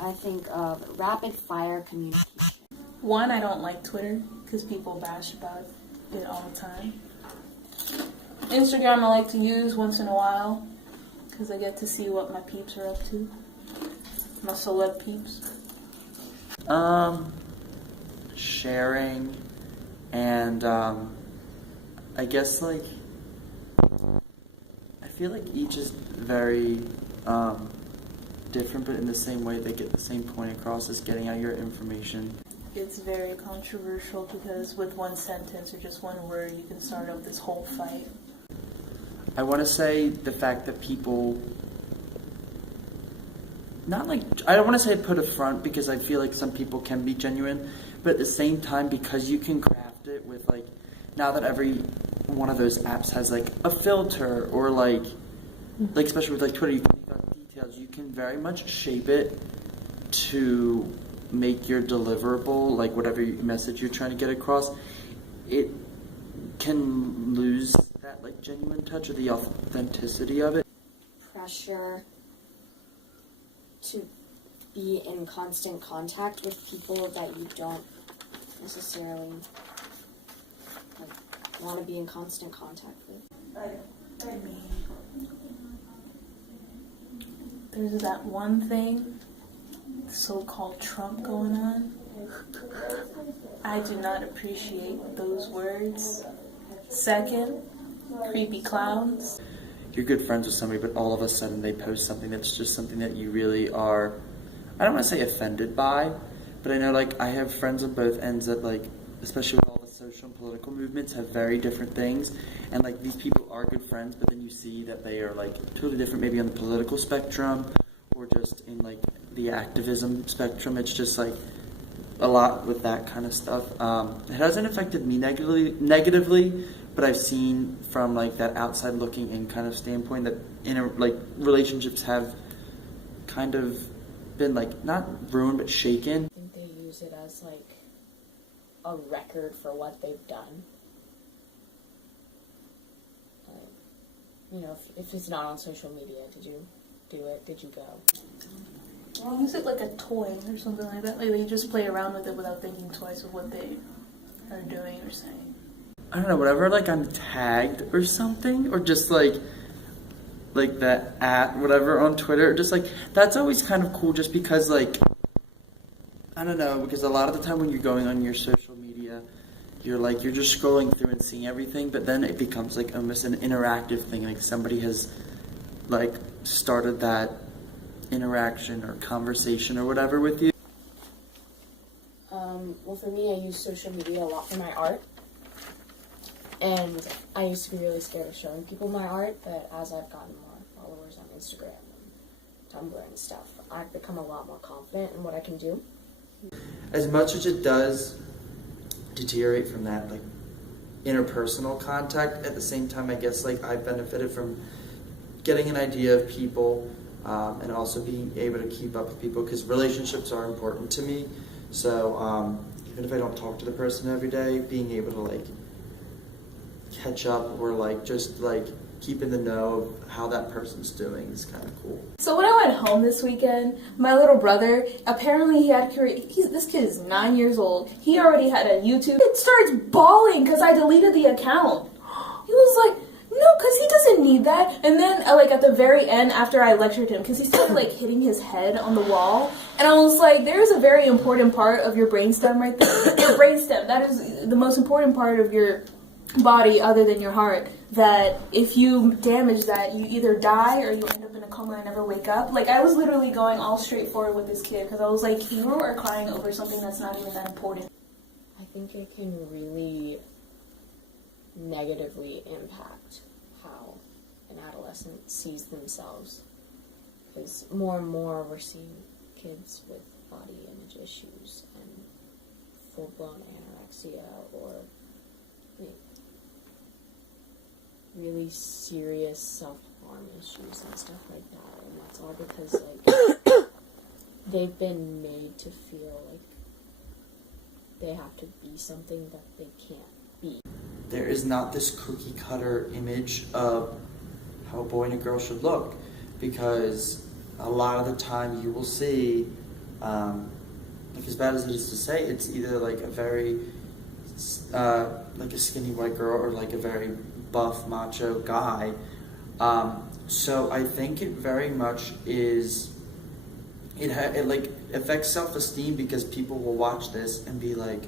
I think of rapid fire communication. One, I don't like Twitter because people bash about it all the time. Instagram I like to use once in a while because I get to see what my peeps are up to. My celeb peeps. Sharing and I guess like I feel like each is very different, but in the same way they get the same point across as getting out your information. It's very controversial because with one sentence or just one word you can start up this whole fight. I want to say the fact that people not like, I don't want to say put a front because I feel like some people can be genuine, but at the same time, because you can craft it with like, now that every one of those apps has like a filter or like especially with like Twitter, you can leave out details, you can very much shape it to make your deliverable, like whatever message you're trying to get across, it can lose that like genuine touch or the authenticity of it. Pressure to be in constant contact with people that you don't necessarily want to be in constant contact with. I mean, there's that one thing, so-called Trump going on. I do not appreciate those words. Second, creepy clowns. You're good friends with somebody, but all of a sudden they post something that's just something that you really are, I don't want to say offended by, but I know like I have friends on both ends that like, especially with all the social and political movements, have very different things, and like these people are good friends, but then you see that they are like totally different, maybe on the political spectrum or just in like the activism spectrum. It's just like a lot with that kind of stuff. It hasn't affected me negatively, but I've seen from like that outside looking in kind of standpoint that relationships have kind of been like not ruined but shaken. I think they use it as like a record for what they've done. You know, if it's not on social media, did you do it? Did you go? Well, use it like a toy or something like that. Like they just play around with it without thinking twice of what they are doing or saying. I don't know, whatever, like I'm tagged or something, or just like that at whatever on Twitter, just like that's always kind of cool just because like I don't know, because a lot of the time when you're going on your social media, you're just scrolling through and seeing everything, but then it becomes like almost an interactive thing, like somebody has like started that interaction or conversation or whatever with you. Well, for me, I use social media a lot for my art. And I used to be really scared of showing people my art, but as I've gotten more followers on Instagram and Tumblr and stuff, I've become a lot more confident in what I can do. As much as it does deteriorate from that like interpersonal contact, at the same time I guess like I've benefited from getting an idea of people and also being able to keep up with people because relationships are important to me. So even if I don't talk to the person every day, being able to like catch up or like just like keep in the know of how that person's doing is kind of cool. So when I went home this weekend, my little brother, apparently he had this kid is 9 years old. He already had a YouTube. It starts bawling because I deleted the account. He was like, no, because he doesn't need that. And then like at the very end, after I lectured him, because he started like hitting his head on the wall, and I was like, there's a very important part of your brainstem right there. Your brainstem, that is the most important part of your body other than your heart, that if you damage that, you either die or you end up in a coma and never wake up. Like, I was literally going all straight forward with this kid because I was like, you are crying over something that's not even that important. I think it can really negatively impact how an adolescent sees themselves, because more and more we're seeing kids with body image issues and full-blown anorexia or really serious self-harm issues and stuff like that, and that's all because like they've been made to feel like they have to be something that they can't be. There is not this cookie cutter image of how a boy and a girl should look, because a lot of the time you will see Like, as bad as it is to say, it's either like a very like a skinny white girl or like a very buff macho guy. So I think it very much is. It like affects self-esteem because people will watch this and be like,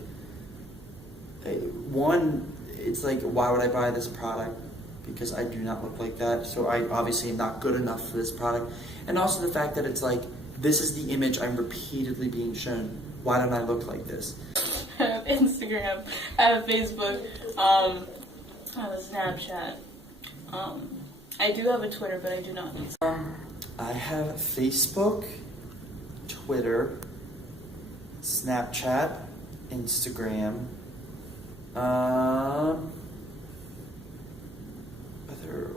one, it's like, why would I buy this product? Because I do not look like that. So I obviously am not good enough for this product. And also the fact that it's like, this is the image I'm repeatedly being shown. Why don't I look like this? I have Instagram, I have Facebook, I have a Snapchat. I do have a Twitter, but I do not use it. I have Facebook, Twitter, Snapchat, Instagram.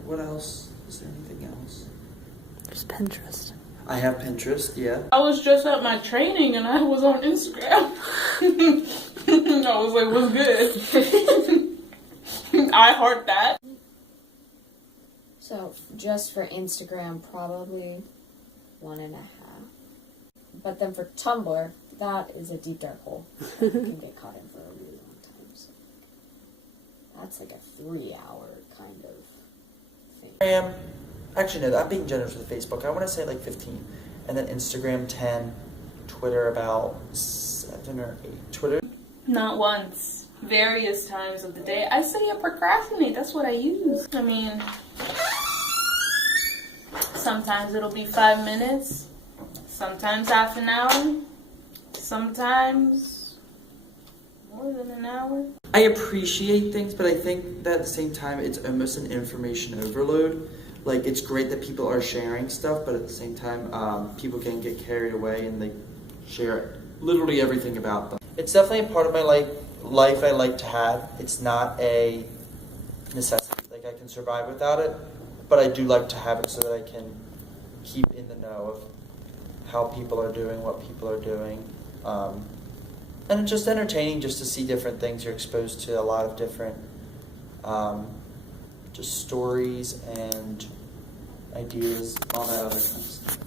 What else? Is there anything else? There's Pinterest. I have Pinterest, yeah. I was just at my training and I was on Instagram. I was like, what's good? I heart that. So just for Instagram, probably 1.5. But then for Tumblr, that is a deep dark hole that you can get caught in for a really long time. So that's like a 3-hour kind of thing. Actually, no, I'm being generous with Facebook. I want to say like 15. And then Instagram 10, Twitter about 7 or 8. Twitter? Not once. Various times of the day. I say I procrastinate. That's what I use. I mean, sometimes it'll be 5 minutes. Sometimes half an hour. Sometimes more than an hour. I appreciate things, but I think that at the same time, it's almost an information overload. Like, it's great that people are sharing stuff, but at the same time, people can get carried away and they share literally everything about them. It's definitely a part of my life I like to have. It's not a necessity. Like, I can survive without it, but I do like to have it so that I can keep in the know of how people are doing, what people are doing. And it's just entertaining just to see different things. You're exposed to a lot of different just stories and ideas, all that other kind of stuff.